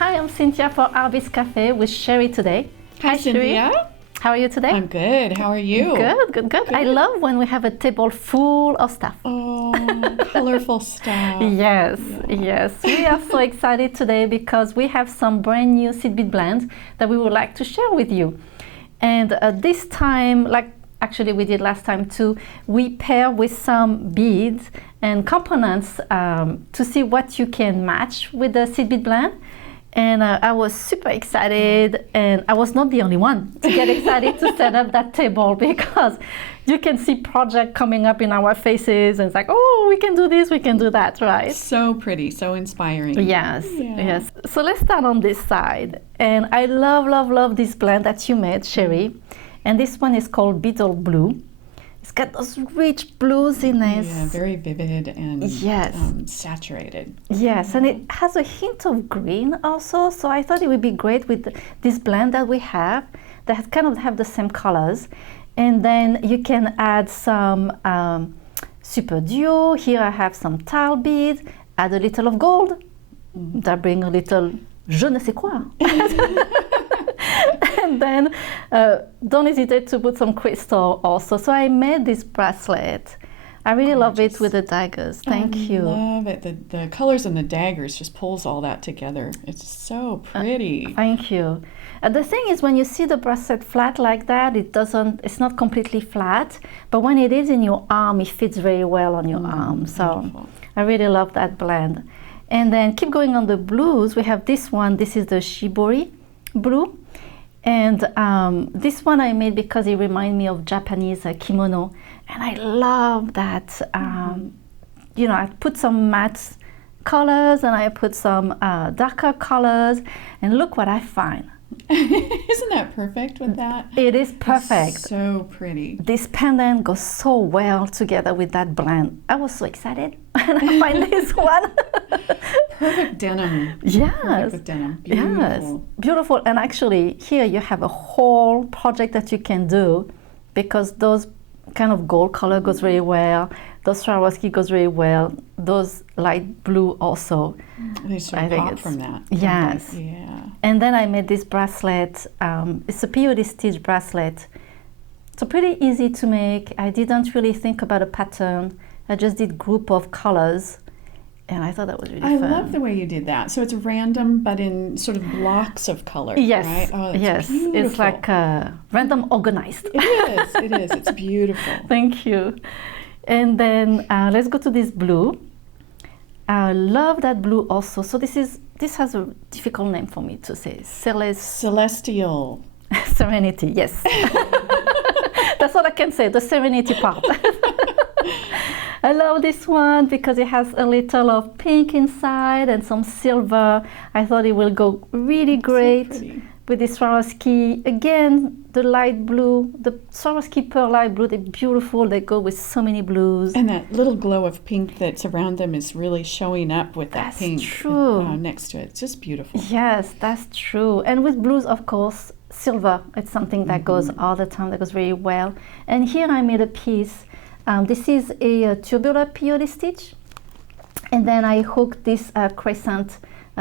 Hi, I'm Cynthia for Artbeads Cafe with Cheri today. Hi, Cynthia. Cheri. How are you today? I'm good. How are you? Good. I love when we have a table full of stuff. Oh, colorful stuff. Yes. We are so excited today because we have some brand new seed bead blends that we would like to share with you. And this time, like actually we did last time too, we pair with some beads and components to see what you can match with the seed bead blend. And I was super excited, and I was not the only one to get excited to set up that table, because you can see projects coming up in our faces, and it's like, oh, we can do this, we can do that, right? So pretty, so inspiring. Yes. So let's start on this side. And I love this blend that you made, Cheri. And this one is called Beetle Blue. It's got those rich blues in it. Yeah, very vivid and saturated. Yes, and it has a hint of green also. So I thought it would be great with this blend that we have that kind of have the same colors. And then you can add some super duo. Here I have some tile beads. Add a little of gold. That bring a little je ne sais quoi. And then don't hesitate to put some crystal also. So I made this bracelet. I really love it with the daggers. Thank you. I love it. The colors and the daggers just pulls all that together. It's so pretty. Thank you. The thing is, when you see the bracelet flat like that, it's not completely flat, but when it is in your arm, it fits very well on your arm. So beautiful. I really love that blend. And then keep going on the blues. We have this one. This is the shibori blue. And this one I made because it reminds me of Japanese kimono, and I love that. You know, I put some matte colors and I put some darker colors, and look what I find. Isn't that perfect with that? It is perfect. It's so pretty. This pendant goes so well together with that blend. I was so excited when I find this one. Perfect denim. Yes. Perfect with denim. Beautiful. Yes. Beautiful. And actually, here you have a whole project that you can do, because those kind of gold color goes very well. Those Swarovski goes very well. Those light blue also. They sort of pop from that. Yes. Yeah. And then I made this bracelet. It's a POD stitch bracelet. So pretty easy to make. I didn't really think about a pattern. I just did group of colors. And I thought that was really fun. I love the way you did that. So it's random, but in sort of blocks of color. Yes. Right? Oh, that's yes. beautiful. It's like random organized. It is. It's beautiful. Thank you. And then let's go to this blue. I love that blue also. So this has a difficult name for me to say. Celestial. Serenity, yes. That's all I can say, the serenity part. I love this one because it has a little of pink inside and some silver. I thought it will go really great with this Swarovski. Again, the light blue, the Swarovski pearl light blue, they're beautiful. They go with so many blues. And that little glow of pink that's around them is really showing up with that pink next to it. It's just beautiful. Yes, that's true. And with blues, of course, silver. It's something that goes all the time, that goes very well. And here I made a piece. This is a tubular POD stitch, and then I hooked this crescent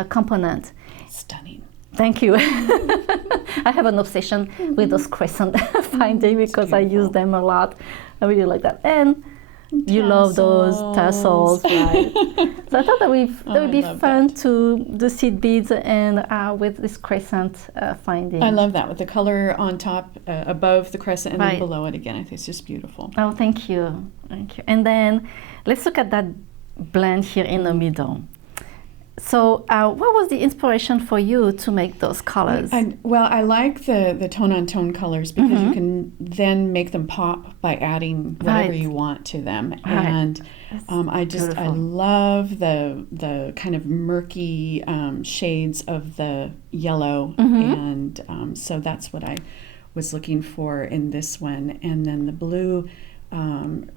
component. Stunning. Thank you. I have an obsession with those crescent finding because I use them a lot. I really like that. And you love those tassels, right? So I thought that would be fun to do seed beads and with this crescent finding. I love that with the color on top, above the crescent, and then below it again. I think it's just beautiful. Oh, thank you. And then let's look at that blend here in the middle. So what was the inspiration for you to make those colors? Well, I like the tone-on-tone colors because you can then make them pop by adding whatever you want to them. And I love the kind of murky shades of the yellow. And so that's what I was looking for in this one. And then the blue,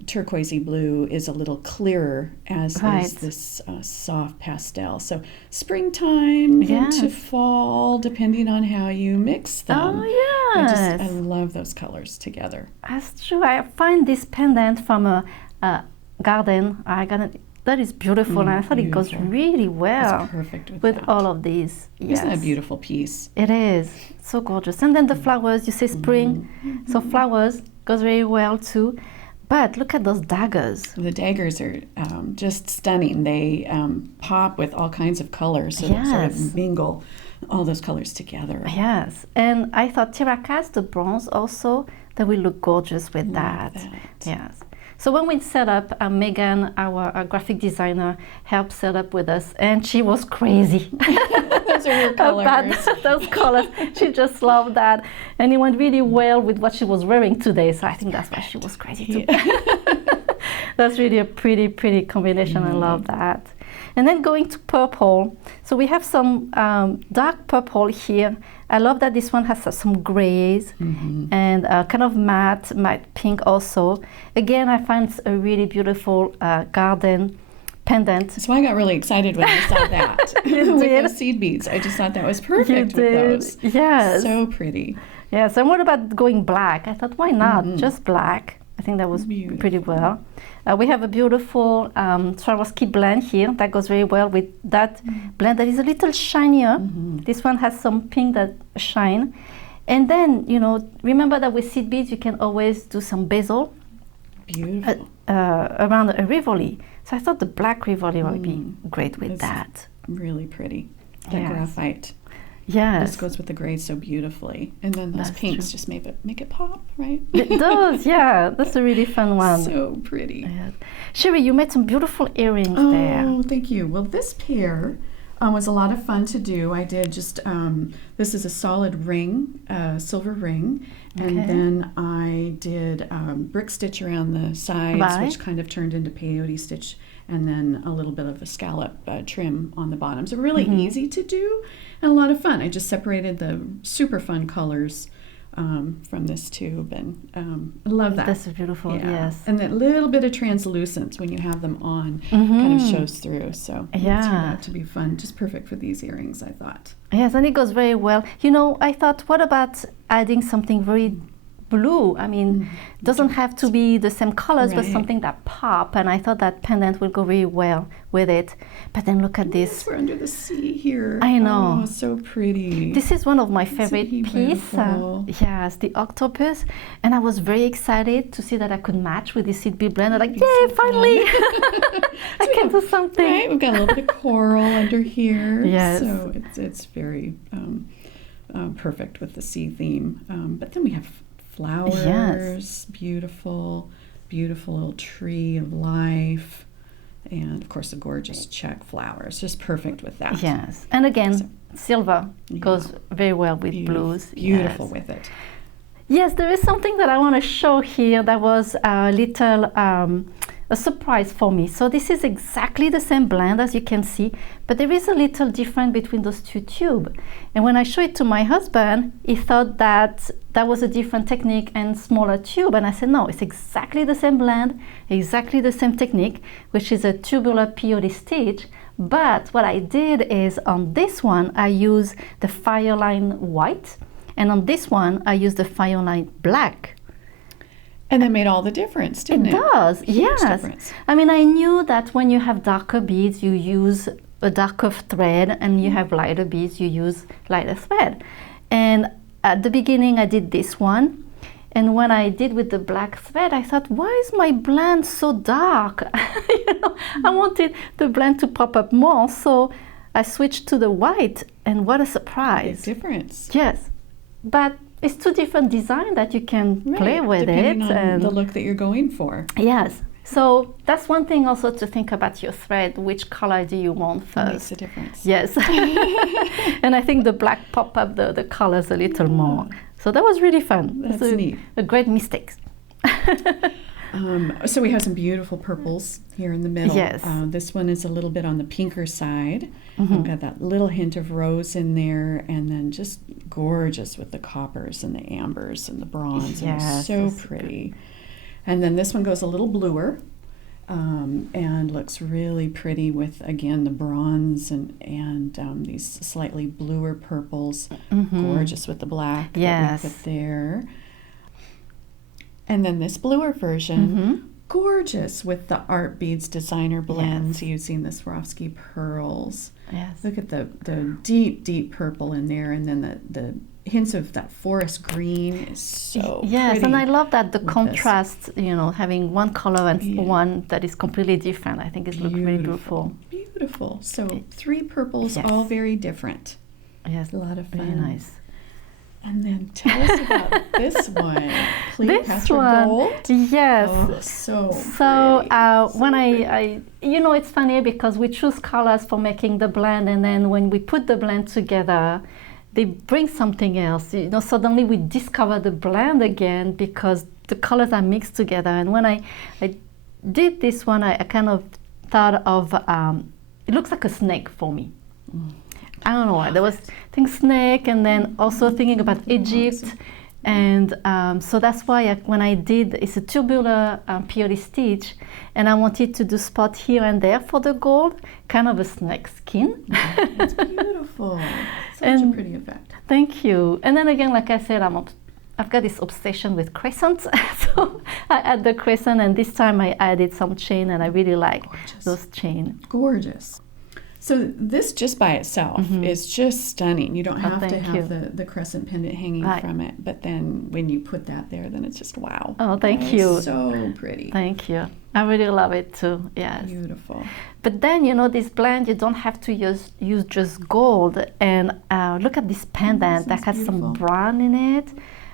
turquoisey blue, is a little clearer, as is this soft pastel. So springtime into fall, depending on how you mix them. Oh, yes. I love those colors together. That's true. I find this pendant from a garden. I got it that is beautiful, and I thought it goes really well. It's perfect with all of these. Yes. Isn't that a beautiful piece? It is so gorgeous. And then the flowers, you say spring, so flowers goes very well too. But look at those daggers. The daggers are just stunning. They pop with all kinds of colors, so they sort of mingle all those colors together. Yes, and I thought terracotta, the bronze also, that will look gorgeous with that. Yes. So when we set up, Megan, our graphic designer, helped set up with us, and she was crazy. Those are your colors. Those colors. She just loved that. And it went really well with what she was wearing today, so I think that's why she was crazy too. That's really a pretty combination. I love that. And then going to purple. So we have some dark purple here. I love that this one has some grays and kind of matte pink also. Again, I find a really beautiful garden pendant. That's why I got really excited when I saw that. With those seed beads. I just thought that was perfect with those. Yes. So pretty. Yes, and what about going black? I thought, why not? Just black. I think that was pretty well. We have a beautiful Swarovski blend here that goes very well with that blend that is a little shinier. This one has some pink that shine. And then, you know, remember that with seed beads, you can always do some bezel around a rivoli. So I thought the black rivoli would be great with that. Really pretty. That graphite. Yes. This goes with the gray so beautifully. And then those pinks just make it pop, right? It does, yeah. That's a really fun one. So pretty. Yeah. Cheri, you made some beautiful earrings there. Oh, thank you. Well, this pair was a lot of fun to do. I did just, this is a solid ring, silver ring. And then I did brick stitch around the sides, which kind of turned into peyote stitch. And then a little bit of a scallop trim on the bottom. So really easy to do and a lot of fun. I just separated the super fun colors from this tube, and I love that. That's beautiful, yes. And that little bit of translucence when you have them on kind of shows through. So it turned out to be fun. Just perfect for these earrings, I thought. Yes, and it goes very well. You know, I thought, what about adding something very blue? I mean, it doesn't have to be the same colors, but something that pop. And I thought that pendant will go very well with it. But then look at this. We're under the sea here. I know. Oh, so pretty. This is one of my favorite pieces. Yes, the octopus. And I was very excited to see that I could match with the seed bead blend. I'm like, yay, finally! I can do something. Right, we've got a little bit of coral under here. Yes. So it's very perfect with the sea theme. But then we have flowers, beautiful little tree of life, and of course the gorgeous check flowers, just perfect with that. Yes, and again, silver goes very well with blues. Beautiful with it. Yes, there is something that I want to show here that was a little a surprise for me. So this is exactly the same blend as you can see, but there is a little difference between those two tubes. And when I showed it to my husband, he thought that that was a different technique and smaller tube. And I said, no, it's exactly the same blend, exactly the same technique, which is a tubular peyote stitch. But what I did is on this one, I use the Fireline white. And on this one, I use the Fireline black. And that made all the difference, didn't it? It does, yes. Difference. I mean, I knew that when you have darker beads, you use a darker thread, and you have lighter beads, you use lighter thread. And at the beginning, I did this one. And when I did with the black thread, I thought, why is my blend so dark? I wanted the blend to pop up more, so I switched to the white, and what a surprise. Big difference. Yes, but it's two different designs that you can play with depending it. On the look that you're going for. Yes. So that's one thing also to think about your thread. Which color do you want first? That makes a difference. Yes. And I think the black pop up the colors a little more. So that was really fun. That's neat. A great mistake. So we have some beautiful purples here in the middle. Yes. This one is a little bit on the pinker side. We've got that little hint of rose in there, and then just gorgeous with the coppers and the ambers and the bronze. Yes, so pretty. And then this one goes a little bluer and looks really pretty with, again, the bronze and these slightly bluer purples. Gorgeous with the black that we put there. And then this bluer version, gorgeous with the Artbeads designer blends using the Swarovski pearls. Yes. Look at the deep, deep purple in there, and then the hints of that forest green is so pretty. And I love that the contrast, having one color and one that is completely different. I think it looks really beautiful. Beautiful. So 3 purples, all very different. Yes. A lot of fun. Very nice. And then tell us about this one. Cleopatra Gold. Yes. Oh, so when I it's funny because we choose colors for making the blend, and then when we put the blend together, they bring something else. Suddenly we discover the blend again because the colors are mixed together. And when I did this one, I kind of thought of it looks like a snake for me. I don't know why. There was snake, and then also thinking about Egypt, and so that's why when I did, it's a tubular peyote stitch, and I wanted to do spot here and there for the gold, kind of a snake skin. It's beautiful. Such a pretty effect. Thank you. And then again, like I said, I've got this obsession with crescents, so I add the crescent, and this time I added some chain, and I really like those chain. Gorgeous. So this just by itself is just stunning. You don't have to have the crescent pendant hanging from it, but then when you put that there, then it's just wow. Oh, thank you. So pretty. Thank you. I really love it too. Yes. Beautiful. But then this blend, you don't have to use just gold. And look at this pendant that has some brown in it.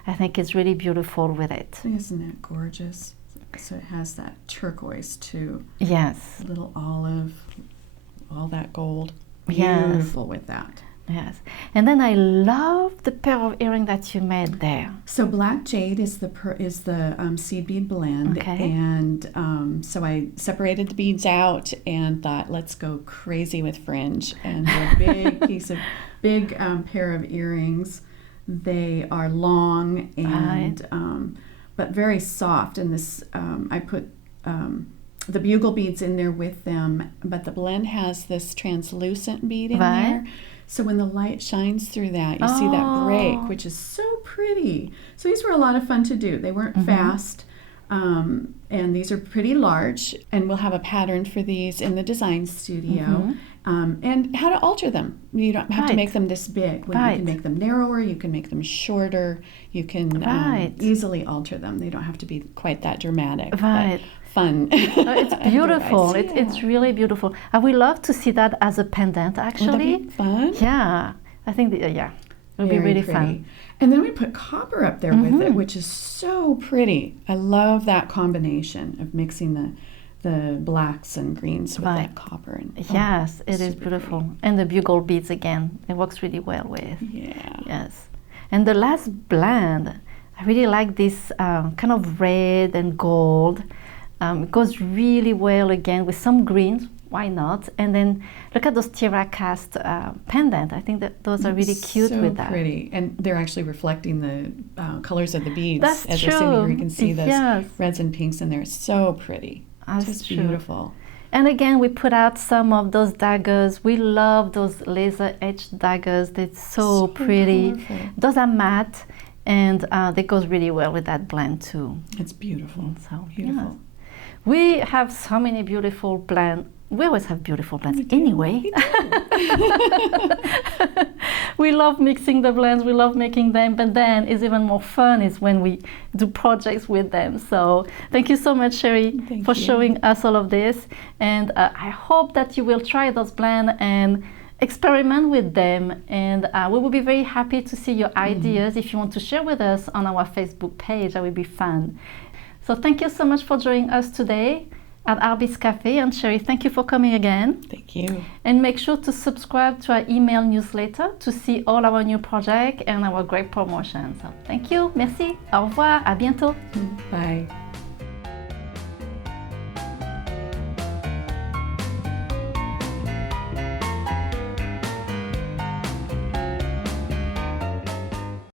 I think it's really beautiful with it. Isn't that gorgeous? So it has that turquoise too. Yes. A little olive. All that gold, beautiful with that. Yes, and then I love the pair of earrings that you made there. So black jade is the seed bead blend, and so I separated the beads out and thought, let's go crazy with Fringe, and a big pair of earrings. They are long and but very soft, and this I put. The bugle beads in there with them, but the blend has this translucent bead in there. So when the light shines through that, you see that break, which is so pretty. So these were a lot of fun to do. They weren't fast, and these are pretty large, and we'll have a pattern for these in the design studio, and how to alter them. You don't have to make them this big. You can make them narrower, you can make them shorter, you can easily alter them. They don't have to be quite that dramatic. Fun. It's beautiful. It's really beautiful. I would love to see that as a pendant, actually. Would that be fun? Yeah. I think, it would be really fun. And then we put copper up there with it, which is so pretty. I love that combination of mixing the blacks and greens with that copper. And, yes, it is beautiful. Pretty. And the bugle beads again. It works really well with. Yeah. Yes. And the last blend, I really like this kind of red and gold. It goes really well again with some greens, why not? And then look at those tiara cast pendant. I think that those are really cute with that. So pretty. And they're actually reflecting the colors of the beads. That's as true. They're sitting here, you can see those reds and pinks in there. So pretty. That's just true. Beautiful. And again, we put out some of those daggers. We love those laser etched daggers. They're so pretty. Colorful. Those are matte, and they goes really well with that blend too. It's beautiful. So beautiful. Yeah. We have so many beautiful blends. We always have beautiful blends anyway. We love mixing the blends, we love making them, but then it's even more fun is when we do projects with them. So thank you so much, Cheri, for showing us all of this. And I hope that you will try those blends and experiment with them. And we will be very happy to see your ideas. If you want to share with us on our Facebook page, that would be fun. So thank you so much for joining us today at Artbeads Cafe. And Cheri, thank you for coming again. Thank you. And make sure to subscribe to our email newsletter to see all our new projects and our great promotions. So thank you, merci, au revoir, à bientôt. Bye.